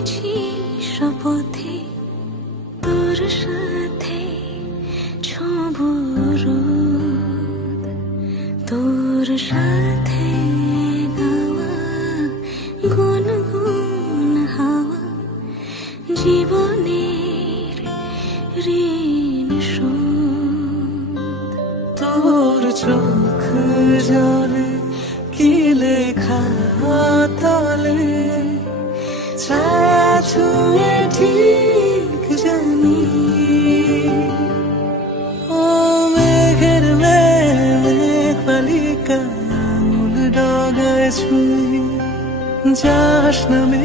নিয়েছি শপথে তোর সাথে ছব রোদ, তোর সাথে গাওয়া গুনগুন হাওয়া জীবনের ঋণ শোধ। তোর চোখ জলে কি লেখা তলে ছায়া ছুঁয়ে ঠিক জানি। ও মেঘের মেঘ বালিকা আঙুল ডগায় ছুঁয়ে যাস নামে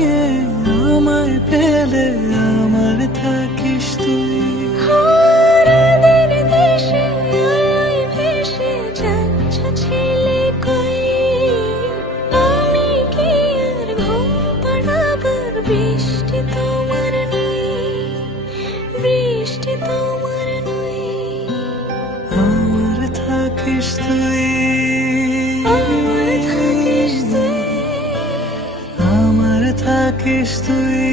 আমায় পেলে আমার থাকিস তুই। বৃষ্টি তোমার নই, বৃষ্টি তোমার নই, আমার থাকিস তুই, আমার থাকিস তুই, আমার থাকিস তুই।